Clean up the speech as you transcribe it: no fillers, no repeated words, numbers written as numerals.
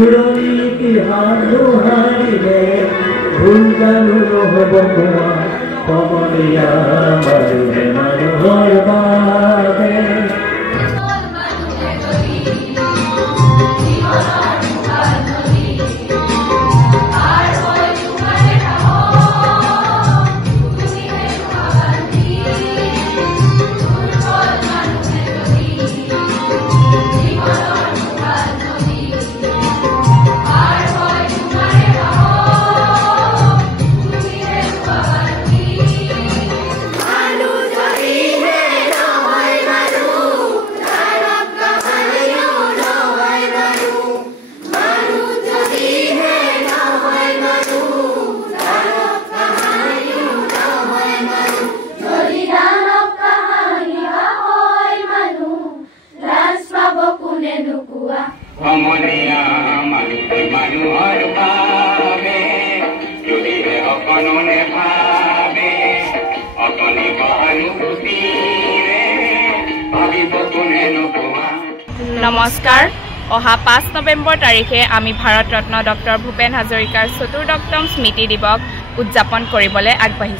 পুৰণি ইতিহাস দোহাৰিলে ভুল জানো নহ'ব কোৱা সমনীয়া মানুহে মানুহৰ বাবে সমনীয়া মানুহে মানুহৰ বাবে যদিহে অকণো নেভাবে অকণি সহানুভূতিৰে ভাবিব কোনে নোপোৱা। নমস্কাৰ। অহা 5 নৱেম্বৰ তাৰিখে আমি ভাৰত ৰত্ন ডক্টৰ ভূপেন হাজৰিকাৰ ৪ৰ্থম স্মৃতি দিৱস উদযাপন কৰিবলৈ আগবাঢ়িছোঁ।